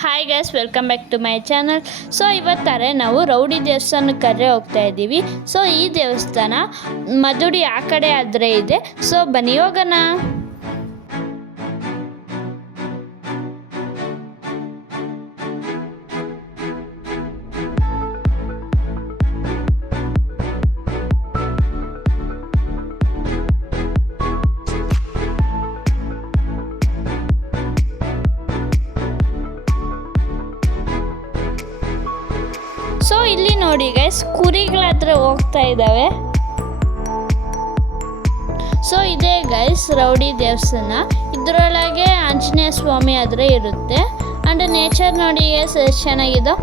Hi guys, welcome back to my channel. So ಇವತ್ತಾರೆ ನಾವು rowdy ದೇವಸ್ಥಾನಕ್ಕೆ ಕರೆ ಹೋಗ್ತಾ ಇದ್ದೀವಿ. ಸೊ ಈ ದೇವಸ್ಥಾನ ಮಧುಡಿ ಆ ಕಡೆ ಆದರೆ ಇದೆ. ಸೊ ಬನ್ನಿ ಹೋಗೋಣ. ಸೊ ಇಲ್ಲಿ ನೋಡಿ ಗೈಸ್, ಕುರಿಗಳ ಹತ್ರ ಹೋಗ್ತಾ ಇದ್ದಾವೆ. ಸೊ ಇದೇ ಗೈಸ್ ರೌಡಿ ದೇವಸ್ಥಾನ. ಇದರೊಳಗೆ ಆಂಜನೇಯ ಸ್ವಾಮಿ ಆದರೆ ಇರುತ್ತೆ. ಆ್ಯಂಡ್ ನೇಚರ್ ನೋಡಿ ಗೈಸ್ ಎಷ್ಟು ಚೆನ್ನಾಗಿದೆ.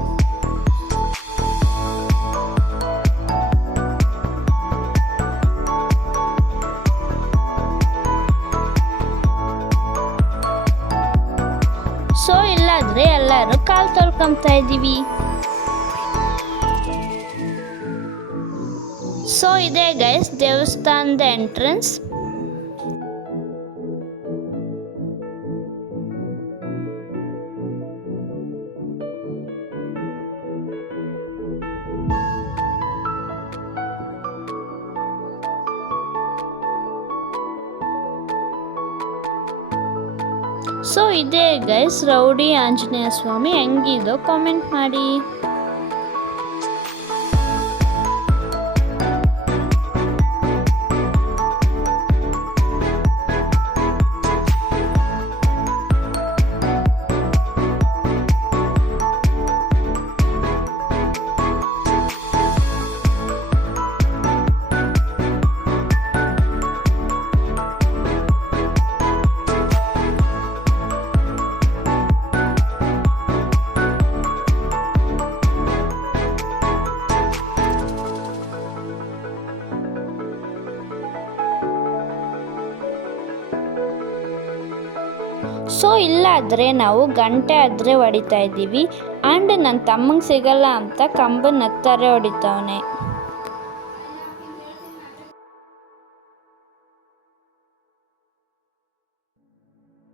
ಸೊ ಇಲ್ಲಾದರೆ ಎಲ್ಲರೂ ಕಾಲು ತೊಳ್ಕೊತಾ ಇದ್ದೀವಿ. ಸೊ ಇದೇ ಗೈಸ್ ದೇವಸ್ಥಾನದ ಎಂಟ್ರೆನ್ಸ್. ಸೊ ಇದೇ ಗೈಸ್ ರೌಡಿ ಆಂಜನೇಯ ಸ್ವಾಮಿ. ಹೆಂಗಿದೋ ಕಾಮೆಂಟ್ ಮಾಡಿ. ಸೊ ಇಲ್ಲಾದರೆ ನಾವು ಗಂಟೆ ಆದರೆ ಹೊಡಿತಾ ಇದ್ದೀವಿ. ಆ್ಯಂಡ್ ನನ್ನ ತಮ್ಮಂಗೆ ಸಿಗಲ್ಲ ಅಂತ ಕಂಬನ ಹತ್ತಾರೆ ಹೊಡಿತಾವನೆ.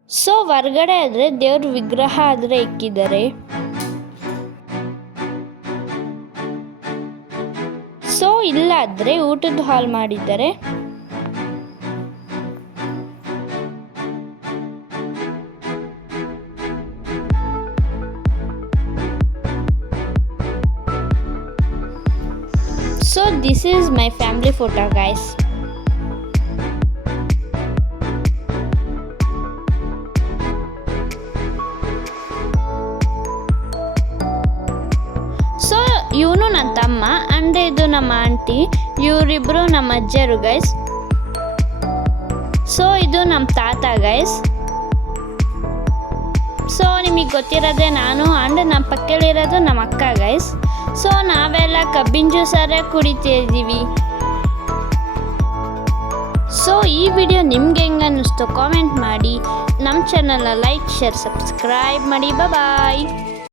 ಸೊ ಹೊರ್ಗಡೆ ಆದರೆ ದೇವ್ರ ವಿಗ್ರಹ ಆದರೆ ಇಕ್ಕಿದ್ದಾರೆ. ಸೊ ಇಲ್ಲಾದರೆ ಊಟದ ಹಾಲ್ ಮಾಡಿದ್ದಾರೆ. So this is my family photo guys. So ಇವನು ನನ್ನ ತಮ್ಮ ಆ್ಯಂಡ್ ಇದು ನಮ್ಮ ಆಂಟಿ. ಇವರಿಬ್ಬರು ನಮ್ಮ ಅಜ್ಜರು ಗೈಸ್. ಸೊ ಇದು ನಮ್ಮ ತಾತ ಗೈಸ್. ಸೊ ನಿಮಗೆ ಗೊತ್ತಿರೋದೆ ನಾನು. ಆ್ಯಂಡ್ ನಮ್ಮ ಪಕ್ಕದಲ್ಲಿರೋದು ನಮ್ಮ ಅಕ್ಕ ಗೈಸ್. ಸೊ ನಾವೆಲ್ಲ ಕಬ್ಬಿನ ಜ್ಯೂಸರ ಕುಡಿತಾ ಇದ್ದೀವಿ. ಸೊ ಈ ವಿಡಿಯೋ ನಿಮ್ಗೆ ಹೆಂಗೆ ಅನ್ನಿಸ್ತು ಕಾಮೆಂಟ್ ಮಾಡಿ. ನಮ್ಮ ಚಾನಲ್ನ ಲೈಕ್, ಶೇರ್, ಸಬ್ಸ್ಕ್ರೈಬ್ ಮಾಡಿ. ಬಾಯ್.